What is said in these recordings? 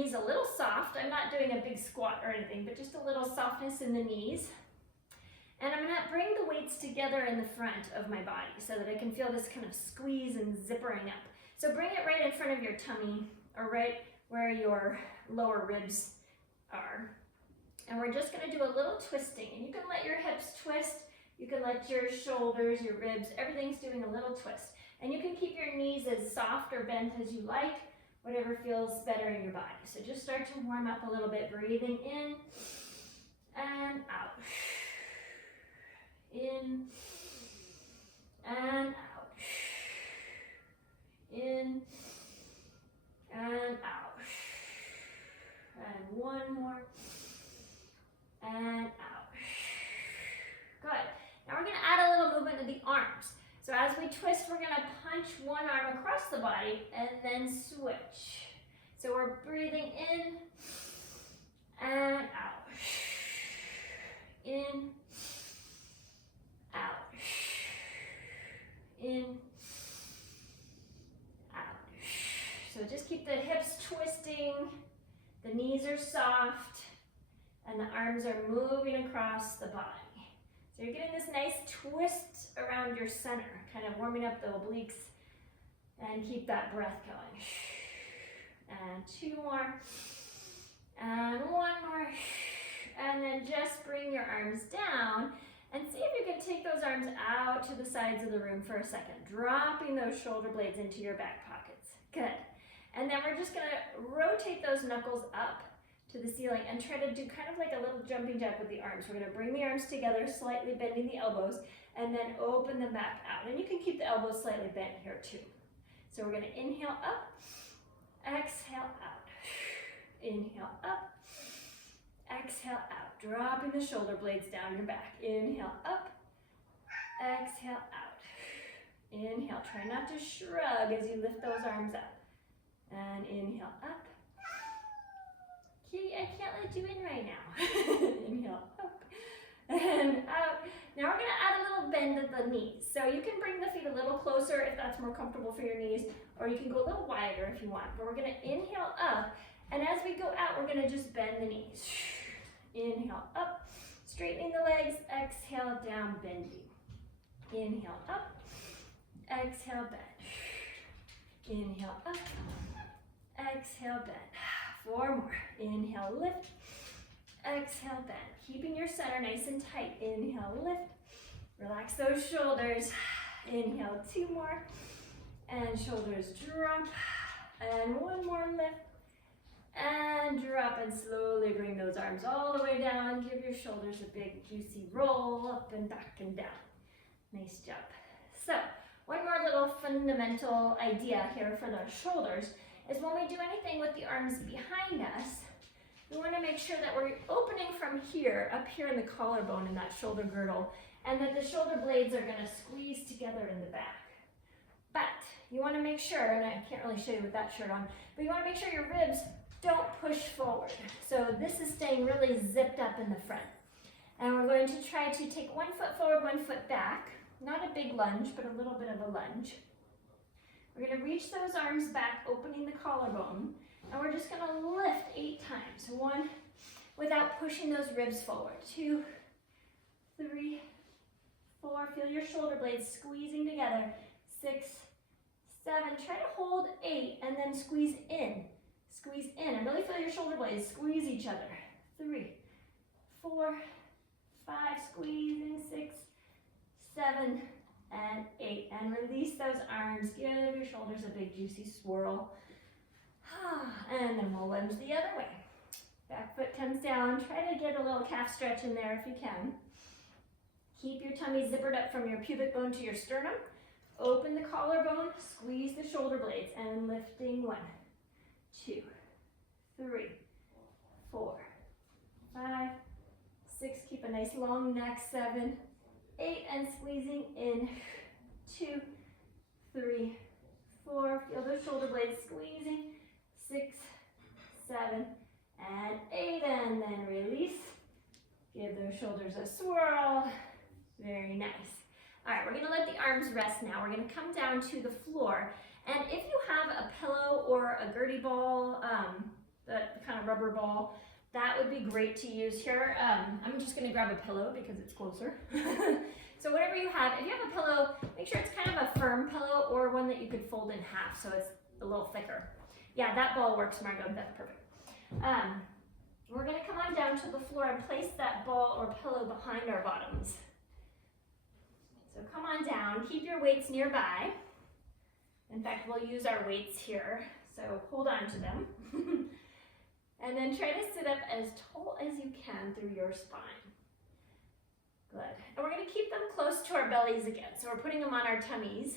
knees a little soft. I'm not doing a big squat or anything, but just a little softness in the knees. And I'm gonna bring the weights together in the front of my body so that I can feel this kind of squeeze and zippering up. So bring it right in front of your tummy, or right where your lower ribs are. And we're just gonna do a little twisting. And you can let your hips twist, you can let your shoulders, your ribs, everything's doing a little twist. And you can keep your knees as soft or bent as you like, whatever feels better in your body. So just start to warm up a little bit, breathing in and out. In and out. In and out. And one more. And out. Good. Now we're going to add a little movement to the arms. So as we twist, we're going to punch one arm across the body and then switch. So we're breathing in and out. In, out. In, out. So just keep the hips twisting, the knees are soft, and the arms are moving across the body. So you're getting this nice twist around your center, kind of warming up the obliques, and keep that breath going. And two more, and one more, and then just bring your arms down, and see if you can take those arms out to the sides of the room for a second, dropping those shoulder blades into your back pockets. Good. And then we're just gonna rotate those knuckles up to the ceiling and try to do kind of like a little jumping jack with the arms. We're gonna bring the arms together, slightly bending the elbows, and then open them back out. And you can keep the elbows slightly bent here too. So we're gonna inhale up, exhale out. Inhale up, exhale out. Dropping the shoulder blades down your back. Inhale up, exhale out. Inhale, try not to shrug as you lift those arms up. And inhale up. Kitty, I can't let you in right now. Inhale up and out. Now we're gonna add a little bend at the knees. So you can bring the feet a little closer if that's more comfortable for your knees, or you can go a little wider if you want. But we're gonna inhale up, and as we go out, we're gonna just bend the knees. Inhale up, straightening the legs, exhale down, bending. Inhale up, exhale bend. Inhale up, exhale bend. Four more. Inhale, lift. Exhale, bend. Keeping your center nice and tight. Inhale, lift. Relax those shoulders. Inhale, two more. And shoulders drop. And one more lift. And drop, and slowly bring those arms all the way down. Give your shoulders a big juicy roll up and back and down. Nice job. So, one more little fundamental idea here for the shoulders is when we do anything with the arms behind us, we want to make sure that we're opening from here, up here in the collarbone in that shoulder girdle, and that the shoulder blades are going to squeeze together in the back. But you want to make sure, and I can't really show you with that shirt on, but you want to make sure your ribs don't push forward. So this is staying really zipped up in the front. And we're going to try to take 1 foot forward, 1 foot back. Not a big lunge, but a little bit of a lunge. We're going to reach those arms back, opening the collarbone, and we're just going to lift 8 times. 1, without pushing those ribs forward. 2, 3, 4. Feel your shoulder blades squeezing together. 6, 7. Try to hold 8 and then squeeze in. Squeeze in and really feel your shoulder blades squeeze each other. 3, 4, 5. Squeezing. 6, 7, and 8, and release those arms. Give your shoulders a big juicy swirl. And then we'll lunge the other way. Back foot comes down. Try to get a little calf stretch in there if you can. Keep your tummy zippered up from your pubic bone to your sternum. Open the collarbone, squeeze the shoulder blades, and lifting 1, 2, 3, 4, 5, 6. Keep a nice long neck. 7, 8, and squeezing in. 2, 3, 4. Feel those shoulder blades squeezing. 6, 7, and 8, and then release. Give those shoulders a swirl. Very nice. All right, we're gonna let the arms rest now. We're gonna come down to the floor, and if you have a pillow or a Gertie ball, the kind of rubber ball, that would be great to use here. I'm just gonna grab a pillow because it's closer. So whatever you have, if you have a pillow, make sure it's kind of a firm pillow or one that you could fold in half so it's a little thicker. Yeah, that ball works, Margot, that's perfect. We're gonna come on down to the floor and place that ball or pillow behind our bottoms. So come on down, keep your weights nearby. In fact, we'll use our weights here, so hold on to them. And then try to sit up as tall as you can through your spine. Good. And we're going to keep them close to our bellies again. So we're putting them on our tummies.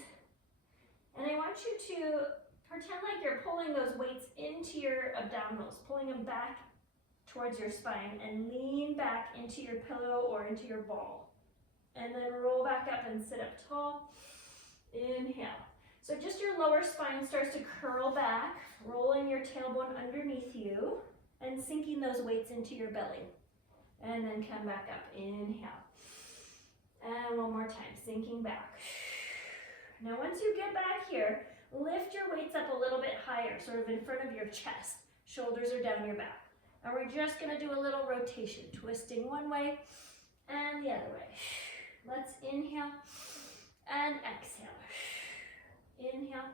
And I want you to pretend like you're pulling those weights into your abdominals, pulling them back towards your spine, and lean back into your pillow or into your ball. And then roll back up and sit up tall. Inhale. So just your lower spine starts to curl back, rolling your tailbone underneath you and sinking those weights into your belly. And then come back up. Inhale. And one more time, sinking back. Now once you get back here, lift your weights up a little bit higher, sort of in front of your chest. Shoulders are down your back. And we're just gonna do a little rotation, twisting one way and the other way. Let's inhale and exhale. Inhale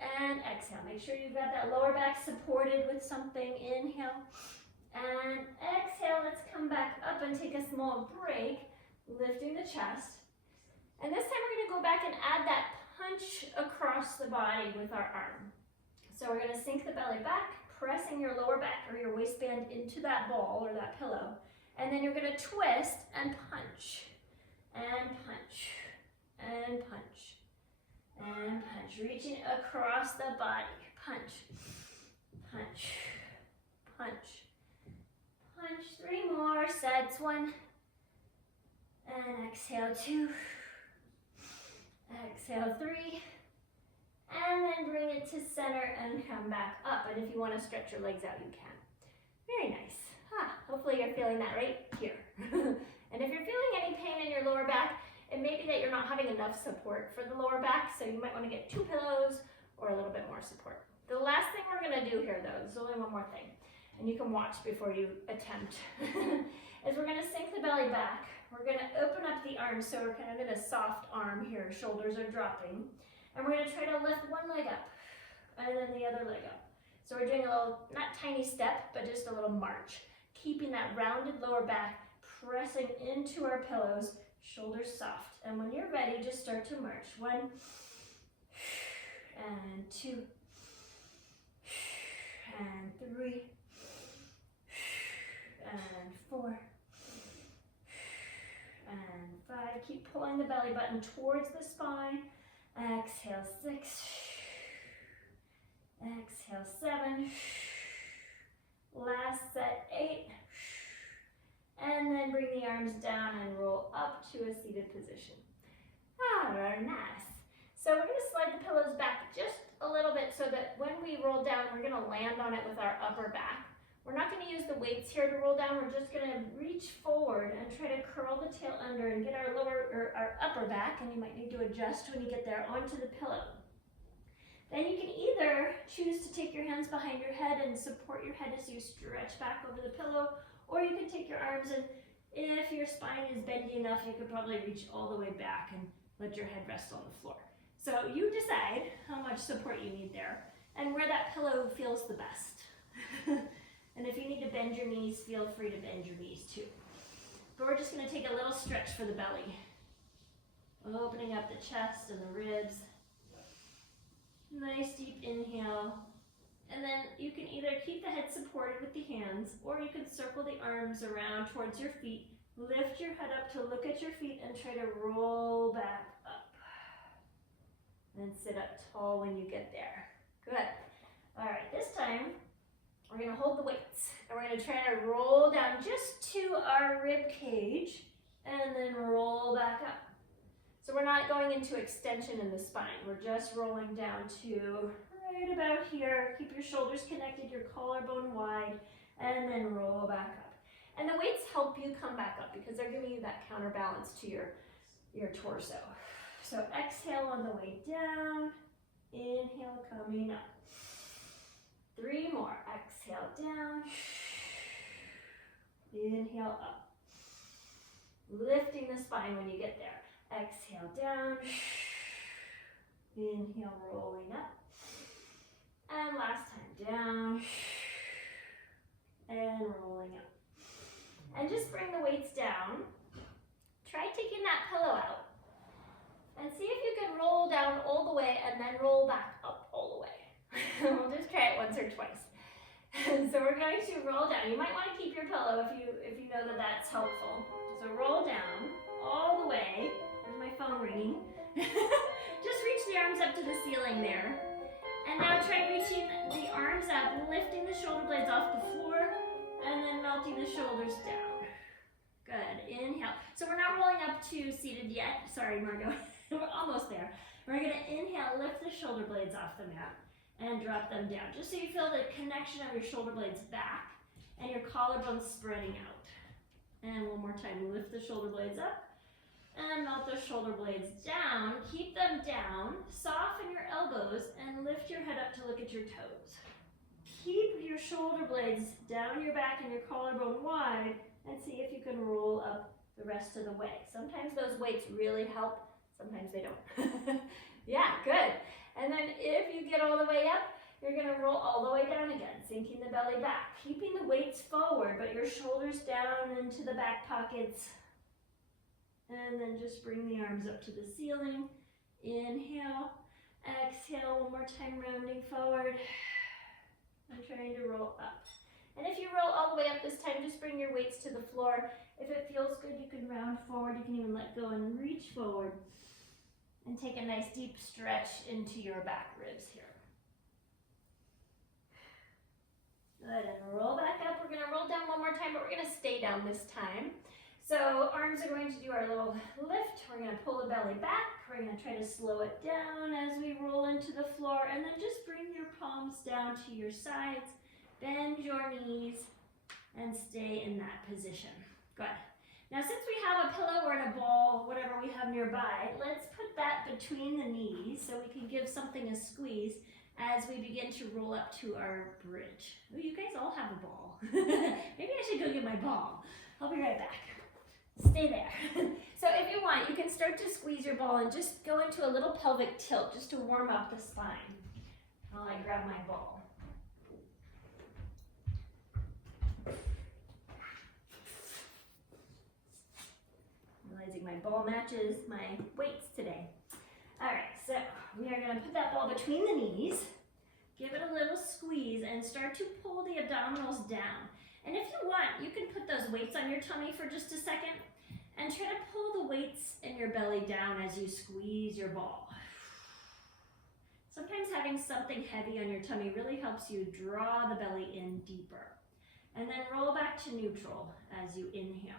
and exhale. Make sure you've got that lower back supported with something. Inhale and exhale. Let's come back up and take a small break, lifting the chest. And this time we're gonna go back and add that punch across the body with our arm. So we're gonna sink the belly back, pressing your lower back or your waistband into that ball or that pillow. And then you're gonna twist and punch, and punch, and punch, and punch. Reaching across the body. Punch, punch, punch, punch. 3 more sets. 1, and exhale 2, exhale 3, and then bring it to center and come back up. And if you want to stretch your legs out, you can. Very nice. Hopefully you're feeling that right here. And if you're feeling any pain in your lower back, it may be that you're not having enough support for the lower back, so you might want to get 2 pillows or a little bit more support. The last thing we're going to do here, though, there's only one more thing, and you can watch before you attempt, is we're going to sink the belly back. We're going to open up the arms, so we're kind of in a soft arm here. Shoulders are dropping. And we're going to try to lift one leg up, and then the other leg up. So we're doing a little, not tiny step, but just a little march. Keeping that rounded lower back, pressing into our pillows, shoulders soft. And when you're ready, just start to march. 1, and 2, and 3, and 4, and 5. Keep pulling the belly button towards the spine. Exhale 6, exhale 7, last set 8, and then bring the arms down and roll up to a seated position. Very nice. So we're going to slide the pillows back just a little bit so that when we roll down, we're going to land on it with our upper back. We're not going to use the weights here to roll down. We're just going to reach forward and try to curl the tail under and get our lower or our upper back, and you might need to adjust when you get there, onto the pillow. Then you can either choose to take your hands behind your head and support your head as you stretch back over the pillow, or you can take your arms, and if your spine is bendy enough, you could probably reach all the way back and let your head rest on the floor. So you decide how much support you need there and where that pillow feels the best. And if you need to bend your knees, feel free to bend your knees too. But we're just going to take a little stretch for the belly. Opening up the chest and the ribs. Nice deep inhale. And then you can either keep the head supported with the hands, or you can circle the arms around towards your feet. Lift your head up to look at your feet and try to roll back up. And sit up tall when you get there. Good. All right, this time, we're going to hold the weights, and we're going to try to roll down just to our rib cage, and then roll back up. So we're not going into extension in the spine. We're just rolling down to right about here. Keep your shoulders connected, your collarbone wide, and then roll back up. And the weights help you come back up because they're giving you that counterbalance to your torso. So exhale on the way down. Inhale, coming up. 3 more. Exhale Inhale up. Lifting the spine when you get there. Exhale down. Inhale, rolling up. And last time down. And rolling up. And just bring the weights down. Try taking that pillow out. And see if you can roll down all the way and then roll back up all the way. We'll just try it once or twice. So we're going to roll down. You might want to keep your pillow if you know that that's helpful. So roll down all the way. There's my phone ringing. Just reach the arms up to the ceiling there. And now try reaching the arms up, lifting the shoulder blades off the floor, and then melting the shoulders down. Good. Inhale. So we're not rolling up to seated yet. Sorry, Margot. We're almost there. We're going to inhale, lift the shoulder blades off the mat, and drop them down. Just so you feel the connection of your shoulder blades back and your collarbones spreading out. And one more time, lift the shoulder blades up and melt the shoulder blades down. Keep them down, soften your elbows, and lift your head up to look at your toes. Keep your shoulder blades down your back and your collarbone wide, and see if you can roll up the rest of the way. Sometimes those weights really help, sometimes they don't. Yeah, good. And then if you get all the way up, you're going to roll all the way down again, sinking the belly back, keeping the weights forward, but your shoulders down into the back pockets. And then just bring the arms up to the ceiling. Inhale, exhale, one more time, rounding forward. I'm trying to roll up. And if you roll all the way up this time, just bring your weights to the floor. If it feels good, you can round forward. You can even let go and reach forward. And take a nice deep stretch into your back ribs here. Good, and roll back up. We're going to roll down one more time, but we're going to stay down this time. So arms are going to do our little lift. We're going to pull the belly back. We're going to try to slow it down as we roll into the floor, and then just bring your palms down to your sides. Bend your knees and stay in that position. Good. Now, since we have a pillow or a ball, whatever we have nearby, let's put that between the knees so we can give something a squeeze as we begin to roll up to our bridge. Oh, you guys all have a ball. Maybe I should go get my ball. I'll be right back. Stay there. So if you want, you can start to squeeze your ball and just go into a little pelvic tilt just to warm up the spine while I grab my ball. Realizing my ball matches my weights today. All right, so we are going to put that ball between the knees, give it a little squeeze, and start to pull the abdominals down. And if you want, you can put those weights on your tummy for just a second and try to pull the weights in your belly down as you squeeze your ball. Sometimes having something heavy on your tummy really helps you draw the belly in deeper. And then roll back to neutral as you inhale.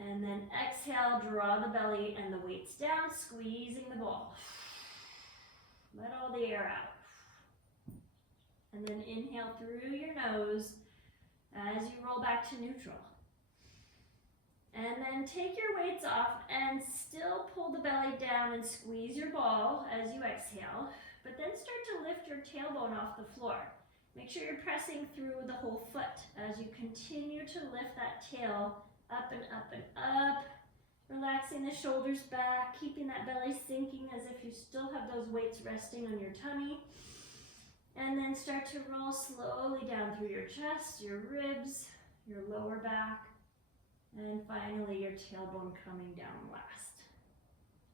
And then exhale, draw the belly and the weights down, squeezing the ball. Let all the air out. And then inhale through your nose as you roll back to neutral. And then take your weights off and still pull the belly down and squeeze your ball as you exhale. But then start to lift your tailbone off the floor. Make sure you're pressing through the whole foot as you continue to lift that tail up and up and up, relaxing the shoulders back, keeping that belly sinking as if you still have those weights resting on your tummy. And then start to roll slowly down through your chest, your ribs, your lower back, and finally your tailbone coming down last.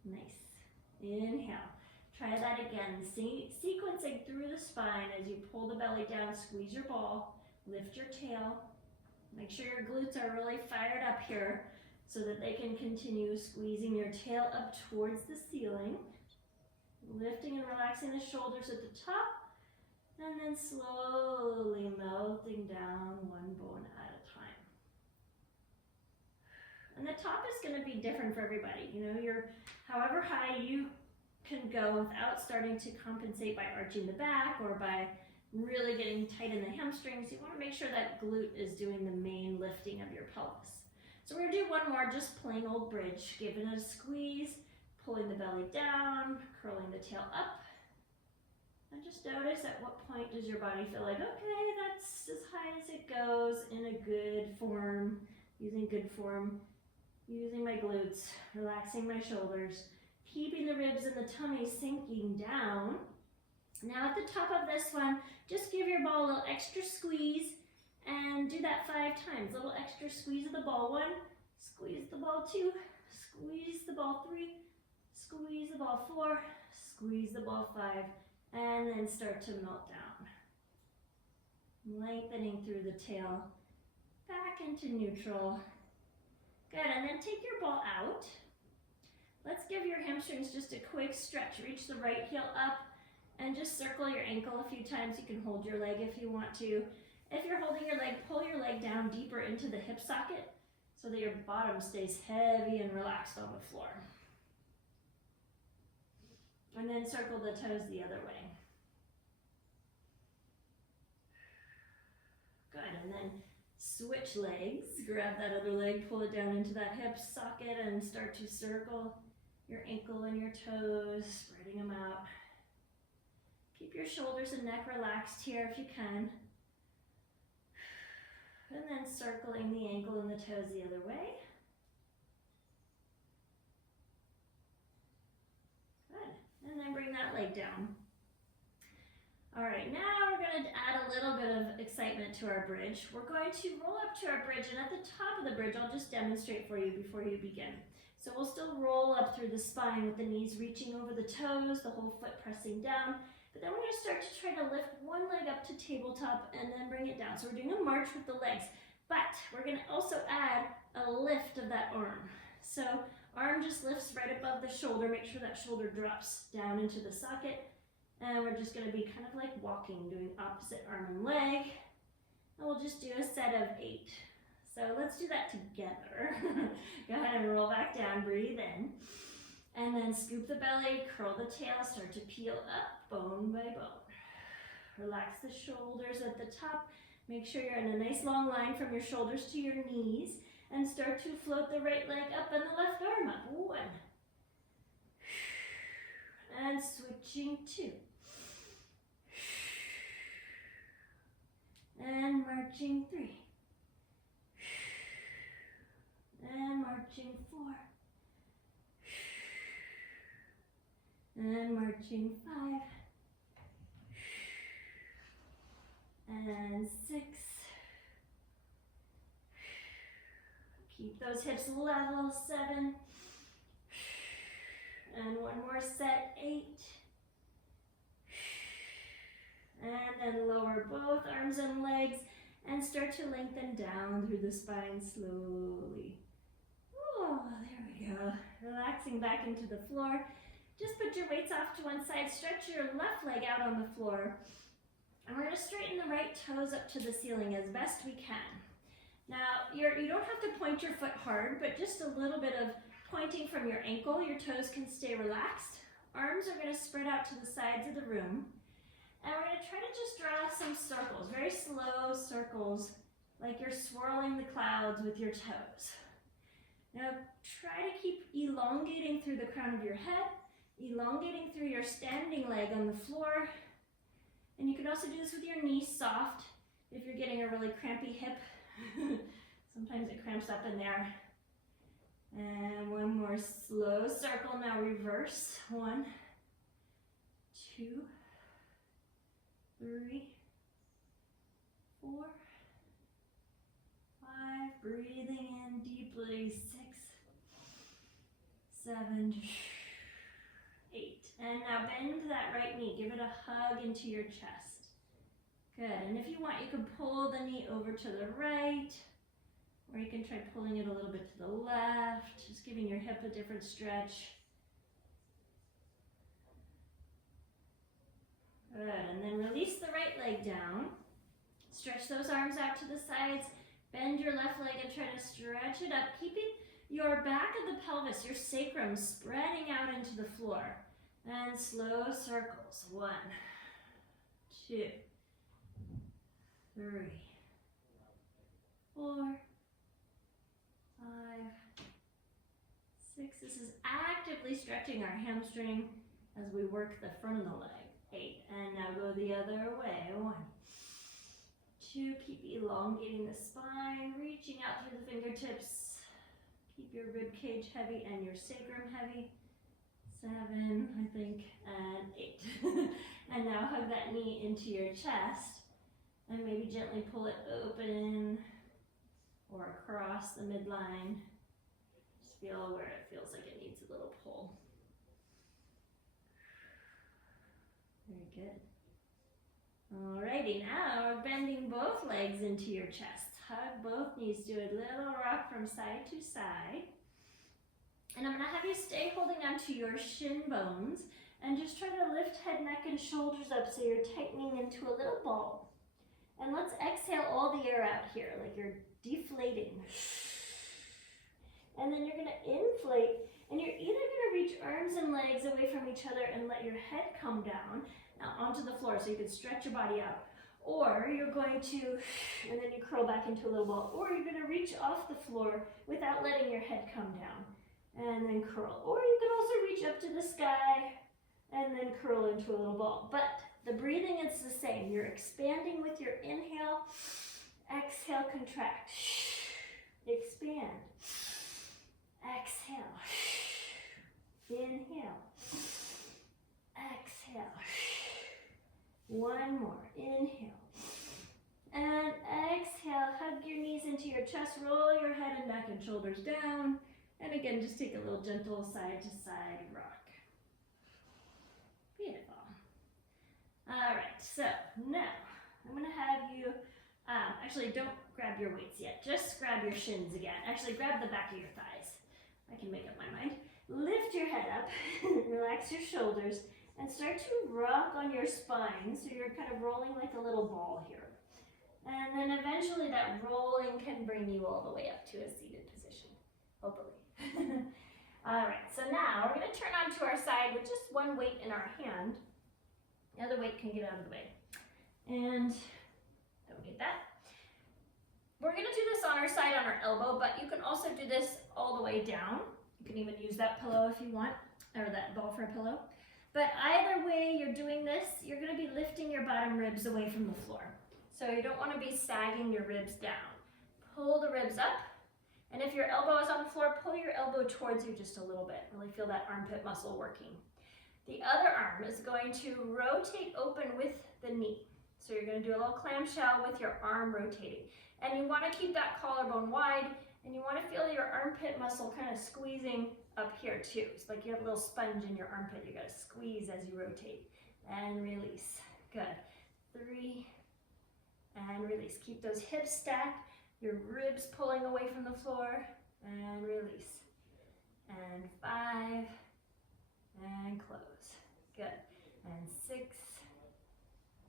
Nice. Inhale. Try that again, sequencing through the spine as you pull the belly down, squeeze your ball, lift your tail. Make sure your glutes are really fired up here so that they can continue squeezing your tail up towards the ceiling. Lifting and relaxing the shoulders at the top, and then slowly melting down one bone at a time. And the top is going to be different for everybody. You know, however high you can go without starting to compensate by arching the back or by really getting tight in the hamstrings. You want to make sure that glute is doing the main lifting of your pelvis. So we're going to do one more, just plain old bridge. Giving it a squeeze, pulling the belly down, curling the tail up. And just notice at what point does your body feel like, okay, that's as high high as it goes in a good form, using good form, using my glutes, relaxing my shoulders, keeping the ribs and the tummy sinking down. Now at the top of this one, just give your ball a little extra squeeze and do that 5 times. A little extra squeeze of the ball. 1, squeeze the ball 2, squeeze the ball 3, squeeze the ball 4, squeeze the ball 5, and then start to melt down. Lengthening through the tail, back into neutral. Good, and then take your ball out. Let's give your hamstrings just a quick stretch. Reach the right heel up and just circle your ankle a few times. You can hold your leg if you want to. If you're holding your leg, pull your leg down deeper into the hip socket so that your bottom stays heavy and relaxed on the floor. And then circle the toes the other way. Good, and then switch legs. Grab that other leg, pull it down into that hip socket and start to circle your ankle and your toes, spreading them out. Keep your shoulders and neck relaxed here if you can. And then circling the ankle and the toes the other way. Good. And then bring that leg down. All right, now we're going to add a little bit of excitement to our bridge. We're going to roll up to our bridge, and at the top of the bridge, I'll just demonstrate for you before you begin. So we'll still roll up through the spine with the knees reaching over the toes, the whole foot pressing down. But then we're going to start to try to lift one leg up to tabletop and then bring it down. So we're doing a march with the legs, but we're going to also add a lift of that arm. So arm just lifts right above the shoulder. Make sure that shoulder drops down into the socket. And we're just going to be kind of like walking, doing opposite arm and leg. And we'll just do a set of 8. So let's do that together. Go ahead and roll back down, breathe in. And then scoop the belly, curl the tail, start to peel up, bone by bone. Relax the shoulders at the top. Make sure you're in a nice long line from your shoulders to your knees. And start to float the right leg up and the left arm up. 1. And switching 2. And marching 3. And marching 4. And marching 5. And 6. Keep those hips level. 7. And one more set. 8. And then lower both arms and legs and start to lengthen down through the spine slowly. Oh, there we go. Relaxing back into the floor. Just put your weights off to one side. Stretch your left leg out on the floor. And we're going to straighten the right toes up to the ceiling as best we can. Now, you don't have to point your foot hard, but just a little bit of pointing from your ankle. Your toes can stay relaxed. Arms are going to spread out to the sides of the room. And we're going to try to just draw some circles, very slow circles, like you're swirling the clouds with your toes. Now try to keep elongating through the crown of your head, elongating through your standing leg on the floor. And you can also do this with your knees soft if you're getting a really crampy hip. Sometimes it cramps up in there. And one more slow circle. Now reverse. 1, 2, 3, 4, 5, breathing in deeply, 6, 7, 8. And now bend that right knee, give it a hug into your chest. Good, and if you want, you can pull the knee over to the right, or you can try pulling it a little bit to the left, just giving your hip a different stretch. Good, and then release the right leg down. Stretch those arms out to the sides. Bend your left leg and try to stretch it up, keeping your back of the pelvis, your sacrum, spreading out into the floor. And slow circles. 1, 2, 3, 4, 5, 6. This is actively stretching our hamstring as we work the front of the leg. 8. And now go the other way. 1, 2, keep elongating the spine, reaching out through the fingertips. Keep your rib cage heavy and your sacrum heavy. 7, I think, and 8. And now hug that knee into your chest and maybe gently pull it open or across the midline. Just feel where it feels like it needs a little pull. Very good. Alrighty, now we're bending both legs into your chest. Hug both knees, do a little rock from side to side. And I'm gonna have you stay holding onto your shin bones and just try to lift head, neck, and shoulders up so you're tightening into a little ball. And let's exhale all the air out here, like you're deflating. And then you're gonna inflate, and you're either gonna reach arms and legs away from each other and let your head come down onto the floor so you can stretch your body out. Or you're going to, and then you curl back into a little ball, or you're gonna reach off the floor without letting your head come down. And then curl. Or you can also reach up to the sky and then curl into a little ball. But the breathing is the same. You're expanding with your inhale, exhale, contract. Expand. Exhale. Inhale. Exhale. One more. Inhale. And exhale. Hug your knees into your chest. Roll your head and neck and shoulders down. And again, just take a little gentle side to side rock. Beautiful. All right, so now I'm gonna have you, actually don't grab your weights yet, just grab your shins again. Actually grab the back of your thighs. I can make up my mind. Lift your head up, relax your shoulders, and start to rock on your spine so you're kind of rolling like a little ball here. And then eventually that rolling can bring you all the way up to a seated position, hopefully. All right, so now we're going to turn onto our side with just one weight in our hand. The other weight can get out of the way. And don't need that. We're going to do this on our side on our elbow, but you can also do this all the way down. You can even use that pillow if you want, or that ball for a pillow. But either way you're doing this, you're going to be lifting your bottom ribs away from the floor. So you don't want to be sagging your ribs down. Pull the ribs up. And if your elbow is on the floor, pull your elbow towards you just a little bit. Really feel that armpit muscle working. The other arm is going to rotate open with the knee. So you're going to do a little clamshell with your arm rotating. And you want to keep that collarbone wide, and you want to feel your armpit muscle kind of squeezing up here too. It's like you have a little sponge in your armpit. You got to squeeze as you rotate. And release. Good. 3, and release. Keep those hips stacked. Your ribs pulling away from the floor, and release. And 5, and close. Good. And 6,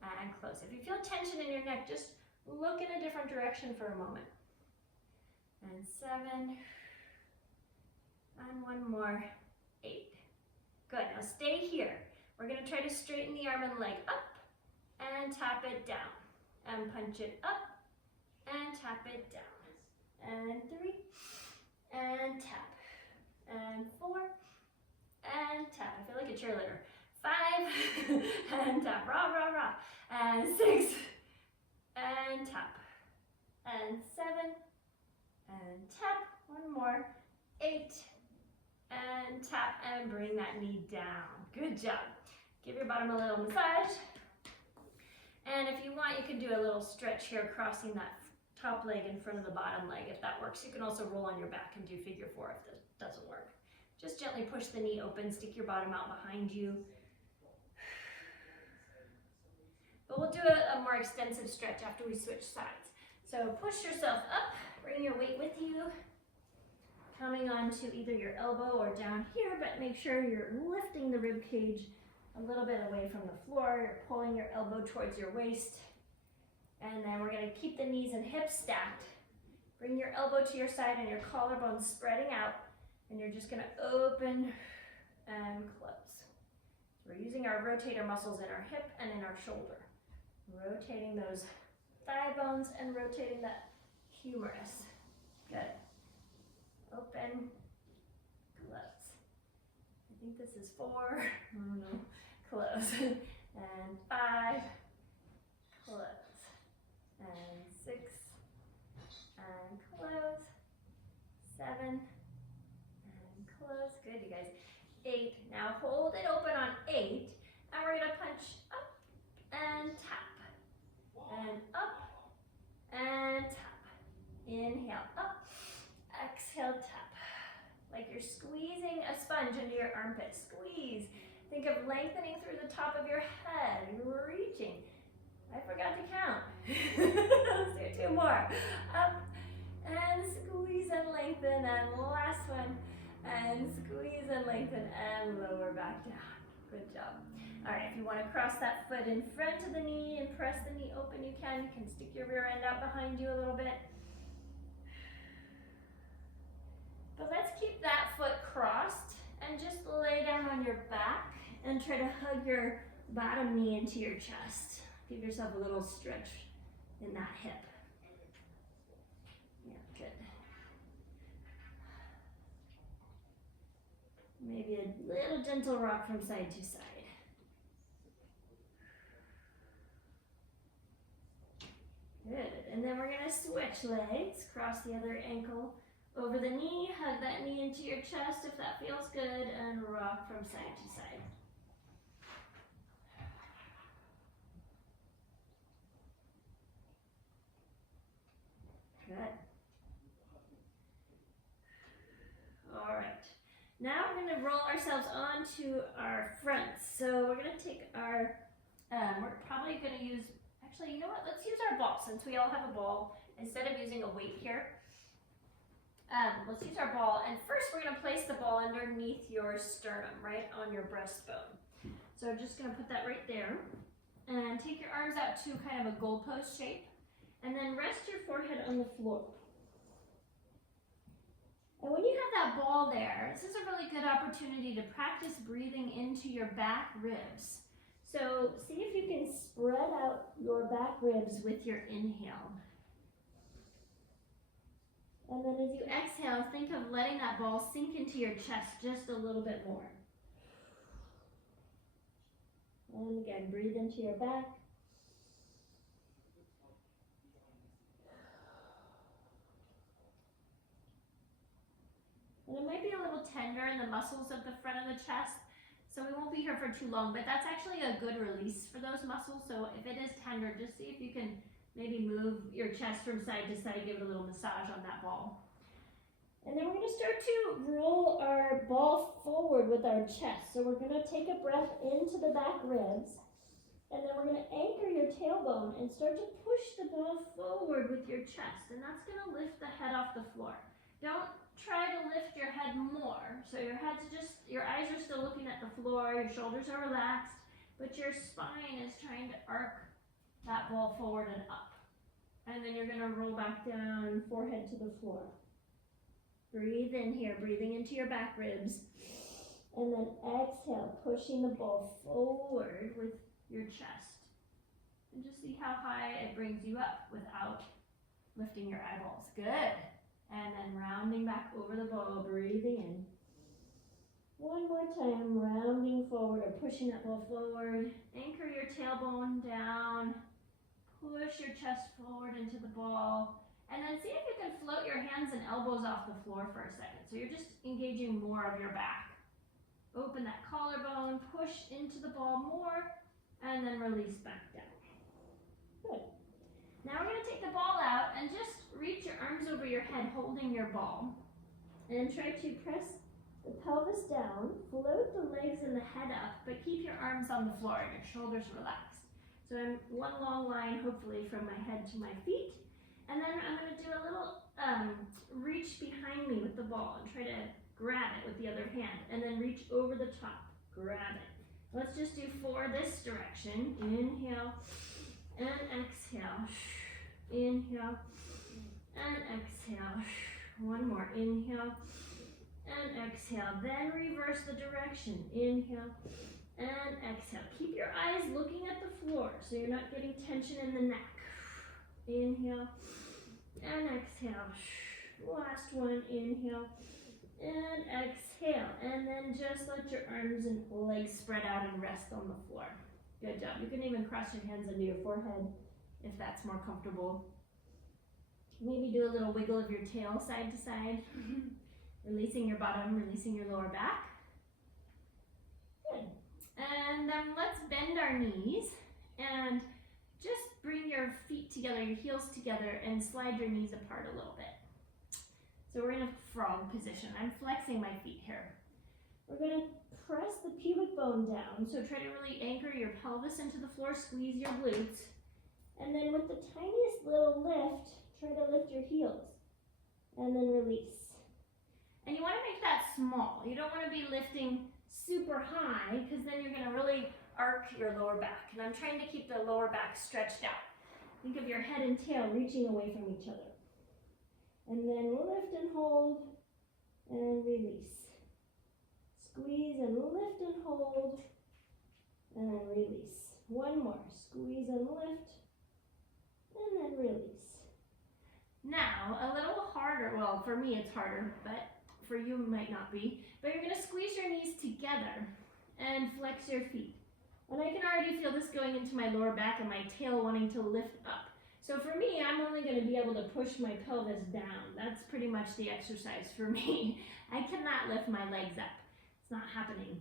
and close. If you feel tension in your neck, just look in a different direction for a moment. And 7, and one more, 8. Good. Now stay here. We're going to try to straighten the arm and leg up, and tap it down, and punch it up, and tap it down. And 3, and tap. And 4, and tap. I feel like a cheerleader. 5, and tap. Rah, rah, rah. And 6, and tap. And 7, and tap. One more. 8, and tap, and bring that knee down. Good job. Give your bottom a little massage. And if you want, you can do a little stretch here, crossing that top leg in front of the bottom leg if that works. You can also roll on your back and do figure 4 if that doesn't work. Just gently push the knee open, stick your bottom out behind you. But we'll do a more extensive stretch after we switch sides. So push yourself up, bring your weight with you, coming onto either your elbow or down here, but make sure you're lifting the rib cage a little bit away from the floor. You're pulling your elbow towards your waist. And then we're going to keep the knees and hips stacked. Bring your elbow to your side and your collarbone spreading out. And you're just going to open and close. So we're using our rotator muscles in our hip and in our shoulder. Rotating those thigh bones and rotating that humerus. Good. Open, close. I think this is 4. I don't know. Close. And 5. Close. And Good, you guys. 8. Now hold it open on 8, and we're gonna punch up and tap, and up and tap. Inhale, up, exhale, tap. Like you're squeezing a sponge into your armpit. Squeeze. Think of lengthening through the top of your head, reaching. I forgot to count. Let's do 2 more. Up and squeeze and lengthen, and last one. And squeeze and lengthen and lower back down. Good job. All right, if you want to cross that foot in front of the knee and press the knee open, you can. You can stick your rear end out behind you a little bit. But let's keep that foot crossed and just lay down on your back and try to hug your bottom knee into your chest. Give yourself a little stretch in that hip. Yeah, good. Maybe a little gentle rock from side to side. Good, and then we're gonna switch legs, cross the other ankle over the knee, hug that knee into your chest if that feels good, and rock from side to side. Good. All right. Now we're going to roll ourselves onto our fronts. So we're going to take our, we're probably going to use, actually, you know what? Let's use our ball since we all have a ball. Instead of using a weight here, let's use our ball. And first we're going to place the ball underneath your sternum, right on your breastbone. So I'm just going to put that right there. And take your arms out to kind of a goalpost shape. And then rest your forehead on the floor. And when you have that ball there, this is a really good opportunity to practice breathing into your back ribs. So see if you can spread out your back ribs with your inhale. And then as you exhale, think of letting that ball sink into your chest just a little bit more. And again, breathe into your back. And it might be a little tender in the muscles of the front of the chest, so we won't be here for too long, but that's actually a good release for those muscles. So if it is tender, just see if you can maybe move your chest from side to side, give it a little massage on that ball. And then we're going to start to roll our ball forward with our chest. So we're going to take a breath into the back ribs, and then we're going to anchor your tailbone and start to push the ball forward with your chest, and that's going to lift the head off the floor. Don't try to lift your head more. So your eyes are still looking at the floor, your shoulders are relaxed, but your spine is trying to arc that ball forward and up. And then you're gonna roll back down, forehead to the floor. Breathe in here, breathing into your back ribs. And then exhale, pushing the ball forward with your chest. And just see how high it brings you up without lifting your eyeballs. Good. And then rounding back over the ball, breathing in. One more time, rounding forward or pushing that ball forward. Anchor your tailbone down. Push your chest forward into the ball. And then see if you can float your hands and elbows off the floor for a second. So you're just engaging more of your back. Open that collarbone, push into the ball more, and then release back down. Good. Now we're going to take the ball out and just reach your arms over your head holding your ball. And try to press the pelvis down, float the legs and the head up, but keep your arms on the floor and your shoulders relaxed. So I'm one long line, hopefully, from my head to my feet. And then I'm going to do a little reach behind me with the ball and try to grab it with the other hand. And then reach over the top, grab it. Let's just do 4 this direction. Inhale and exhale. Inhale and exhale. One more. Inhale and exhale. Then reverse the direction. Inhale and exhale. Keep your eyes looking at the floor so you're not getting tension in the neck. Inhale and exhale. Last one. Inhale and exhale. And then just let your arms and legs spread out and rest on the floor. Good job. You can even cross your hands into your forehead if that's more comfortable. Maybe do a little wiggle of your tail side to side. Releasing your bottom, releasing your lower back. Good. And then let's bend our knees and just bring your feet together, your heels together, and slide your knees apart a little bit. So we're in a frog position. I'm flexing my feet here. We're going to press the pubic bone down. So try to really anchor your pelvis into the floor, squeeze your glutes. And then with the tiniest little lift, try to lift your heels. And then release. And you want to make that small. You don't want to be lifting super high because then you're going to really arc your lower back. And I'm trying to keep the lower back stretched out. Think of your head and tail reaching away from each other. And then lift and hold and release. Squeeze and lift and hold and then release. One more. Squeeze and lift and then release. Now, a little harder. Well, for me it's harder, but for you it might not be. But you're going to squeeze your knees together and flex your feet. And I can already feel this going into my lower back and my tail wanting to lift up. So for me, I'm only going to be able to push my pelvis down. That's pretty much the exercise for me. I cannot lift my legs up. It's not happening.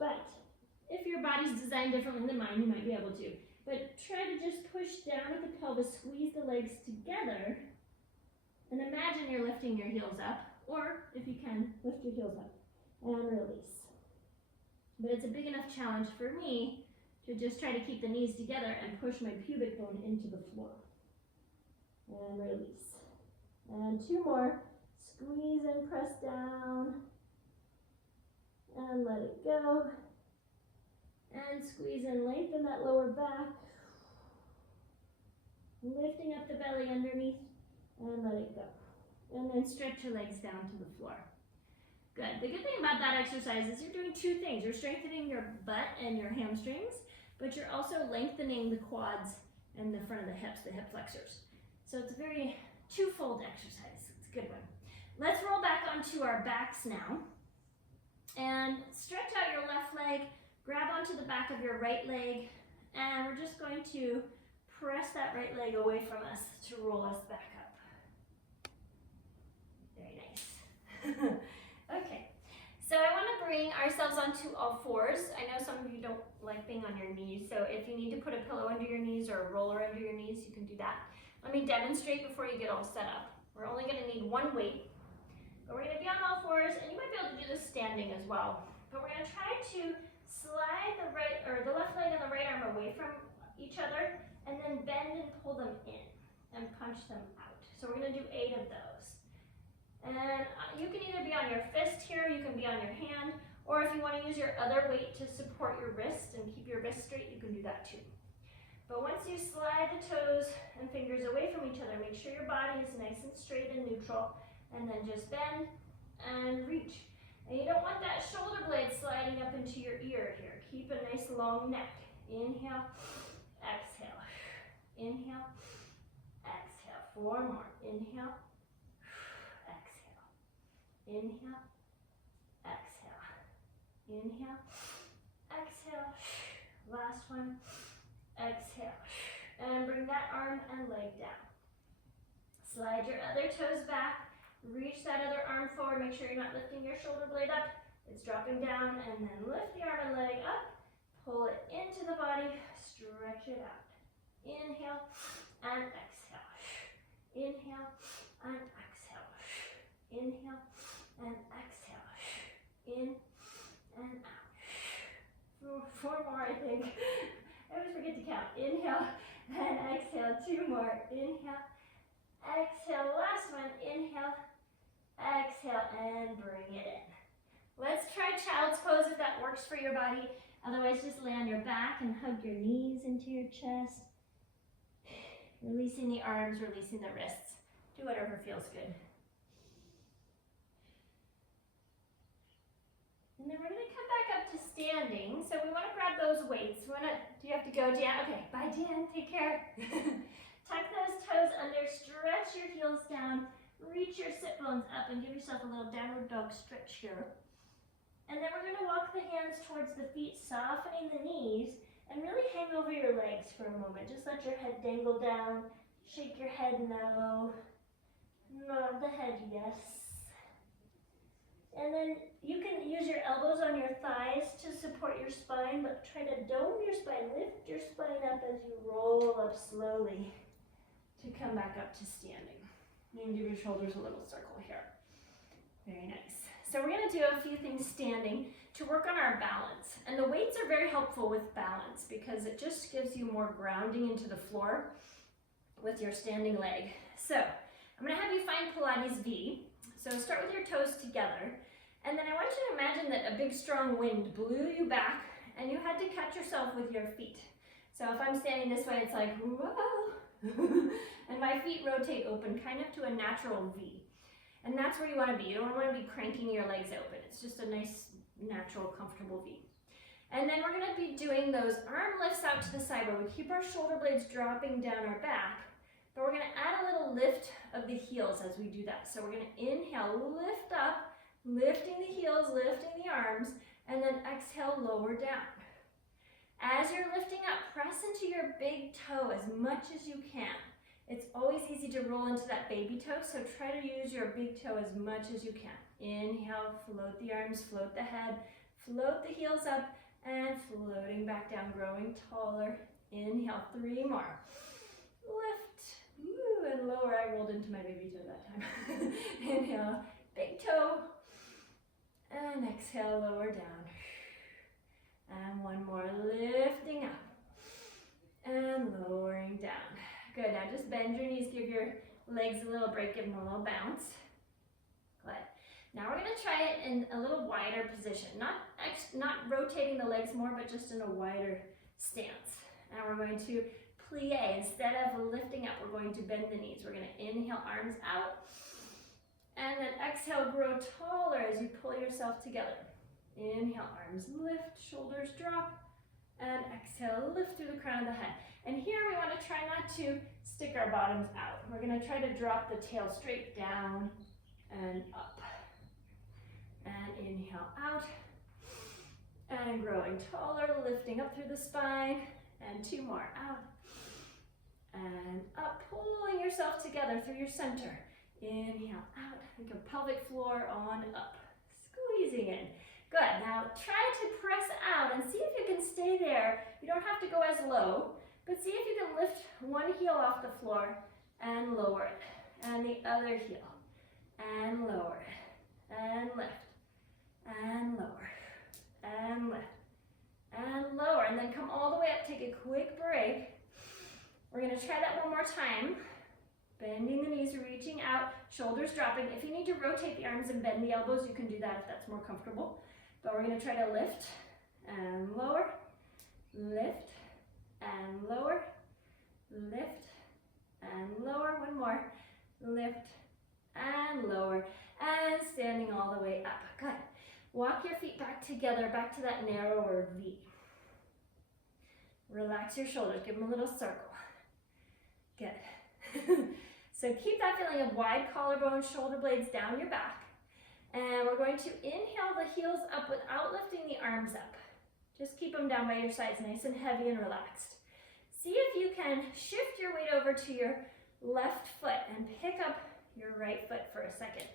But if your body's designed differently than mine, you might be able to. But try to just push down with the pelvis, squeeze the legs together, and imagine you're lifting your heels up. Or, if you can, lift your heels up and release. But it's a big enough challenge for me to just try to keep the knees together and push my pubic bone into the floor. And release. And two more. Squeeze and press down. And let it go. And squeeze and lengthen that lower back. Lifting up the belly underneath. And let it go. And then stretch your legs down to the floor. Good. The good thing about that exercise is you're doing two things. You're strengthening your butt and your hamstrings, but you're also lengthening the quads and the front of the hips, the hip flexors. So it's a very twofold exercise. It's a good one. Let's roll back onto our backs now. And stretch out your left leg, grab onto the back of your right leg, and we're just going to press that right leg away from us to roll us back up. Very nice. Okay, so I want to bring ourselves onto all fours. I know some of you don't like being on your knees, so if you need to put a pillow under your knees or a roller under your knees, you can do that. Let me demonstrate before you get all set up. We're only going to need one weight, but we're going to be on all fours, and you might be able to do this standing as well. But we're going to try to slide the left leg and the right arm away from each other, and then bend and pull them in and punch them out. So we're going to do 8 of those. And you can either be on your fist here, you can be on your hand, or if you want to use your other weight to support your wrist and keep your wrist straight, you can do that too. But once you slide the toes and fingers away from each other, make sure your body is nice and straight and neutral, and then just bend and reach. And you don't want that shoulder blade sliding up into your ear here. Keep a nice long neck. Inhale, exhale. Inhale, exhale. 4 more. Inhale, exhale. Inhale, exhale. Inhale, exhale. Last one. Exhale. And bring that arm and leg down. Slide your other toes back. Reach that other arm forward. Make sure you're not lifting your shoulder blade up. It's dropping down. And then lift the arm and leg up. Pull it into the body. Stretch it out. Inhale and exhale. Inhale and exhale. Inhale and exhale. In and out. 4 more, I think. I always forget to count. Inhale and exhale. 2 more. Inhale, exhale. Last one. Inhale, exhale, and bring it in. Let's try child's pose if that works for your body. Otherwise, just lay on your back and hug your knees into your chest. Releasing the arms, releasing the wrists. Do whatever feels good. And then we're going to come back up to standing. So we want to grab those weights. Do you have to go, Dan? Okay, bye, Dan. Take care. Tuck those toes under. Stretch your heels down. Reach your sit bones up and give yourself a little downward dog stretch here. And then we're going to walk the hands towards the feet, softening the knees, and really hang over your legs for a moment. Just let your head dangle down. Shake your head no. Nod the head yes. And then you can use your elbows on your thighs to support your spine, but try to dome your spine. Lift your spine up as you roll up slowly to come back up to standing. And give your shoulders a little circle here. Very nice. So we're going to do a few things standing to work on our balance. And the weights are very helpful with balance because it just gives you more grounding into the floor with your standing leg. So I'm going to have you find Pilates V. So start with your toes together. And then I want you to imagine that a big strong wind blew you back and you had to catch yourself with your feet. So if I'm standing this way, it's like, whoa. And my feet rotate open kind of to a natural V. And that's where you want to be. You don't want to be cranking your legs open. It's just a nice, natural, comfortable V. And then we're going to be doing those arm lifts out to the side where we keep our shoulder blades dropping down our back. But we're going to add a little lift of the heels as we do that. So we're going to inhale, lift up, lifting the heels, lifting the arms, and then exhale, lower down. As you're lifting up, press into your big toe as much as you can. It's always easy to roll into that baby toe, so try to use your big toe as much as you can. Inhale, float the arms, float the head, float the heels up, and floating back down, growing taller. Inhale, 3 more. Lift, ooh, and lower. I rolled into my baby toe that time. Inhale, big toe, and exhale, lower down. And 1 more, lifting up, and lowering down. Good, now just bend your knees, give your legs a little break, give them a little bounce. Good. Now we're going to try it in a little wider position, not rotating the legs more, but just in a wider stance. Now we're going to plie. Instead of lifting up, we're going to bend the knees. We're going to inhale, arms out, and then exhale, grow taller as you pull yourself together. Inhale, arms lift, shoulders drop, and exhale, lift through the crown of the head. And here we want to try not to stick our bottoms out. We're going to try to drop the tail straight down and up. And inhale out. And growing taller, lifting up through the spine. And 2 more, out. And up, pulling yourself together through your center. Inhale out, think of pelvic floor on up. Squeezing in. Good, now try to press out and see if you can stay there. You don't have to go as low, but see if you can lift one heel off the floor and lower it. And the other heel. And lower it. And lift. And lower. And lift. And lower. And then come all the way up, take a quick break. We're going to try that one more time. Bending the knees, reaching out, shoulders dropping. If you need to rotate the arms and bend the elbows, you can do that if that's more comfortable. But we're going to try to lift and lower, lift and lower, lift and lower. 1 more, lift and lower, and standing all the way up. Good. Walk your feet back together, back to that narrower V. Relax your shoulders, give them a little circle. Good. So keep that feeling of wide collarbone, shoulder blades down your back. And we're going to inhale the heels up without lifting the arms up. Just keep them down by your sides, nice and heavy and relaxed. See if you can shift your weight over to your left foot and pick up your right foot for a second.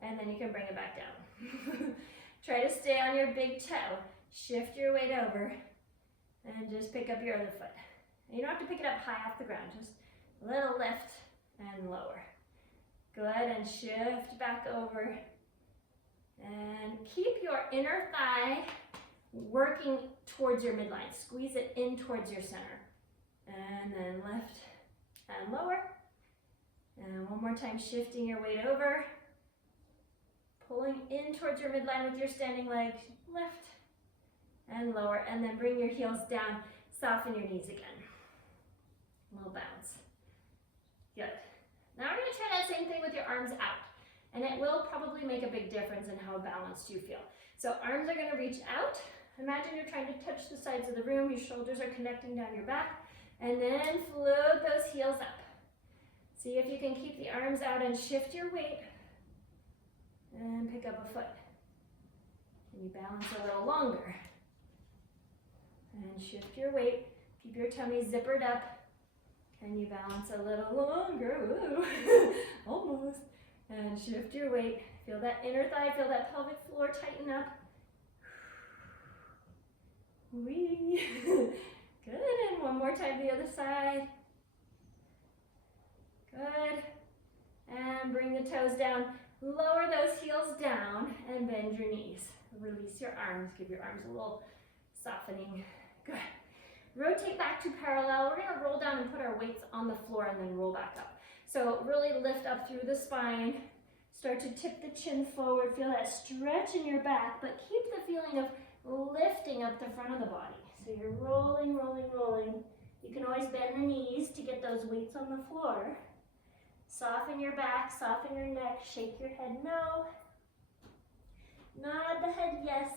And then you can bring it back down. Try to stay on your big toe. Shift your weight over and just pick up your other foot. And you don't have to pick it up high off the ground, just a little lift and lower. Good, and shift back over. And keep your inner thigh working towards your midline. Squeeze it in towards your center. And then lift and lower. And 1 more time, shifting your weight over. Pulling in towards your midline with your standing leg. Lift and lower. And then bring your heels down. Soften your knees again. A little bounce. Good. Now we're going to try that same thing with your arms out. And it will probably make a big difference in how balanced you feel. So arms are going to reach out. Imagine you're trying to touch the sides of the room. Your shoulders are connecting down your back. And then float those heels up. See if you can keep the arms out and shift your weight. And pick up a foot. Can you balance a little longer? And shift your weight. Keep your tummy zippered up. Can you balance a little longer? Ooh. Almost. And shift your weight. Feel that inner thigh, feel that pelvic floor tighten up. Wee. Good, and one more time the other side. Good. And bring the toes down. Lower those heels down and bend your knees. Release your arms. Give your arms a little softening. Good. Rotate back to parallel. We're going to roll down and put our weights on the floor and then roll back up. So really lift up through the spine. Start to tip the chin forward. Feel that stretch in your back, but keep the feeling of lifting up the front of the body. So you're rolling, rolling, rolling. You can always bend the knees to get those weights on the floor. Soften your back, soften your neck, shake your head no. Nod the head yes.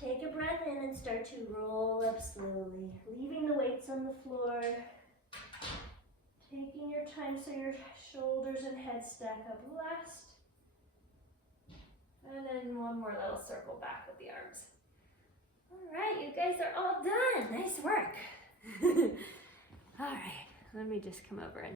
Take a breath in and start to roll up slowly, leaving the weights on the floor. Taking your time so your shoulders and head stack up last. And then one more little circle back with the arms. All right, you guys are all done. Nice work. All right, let me just come over and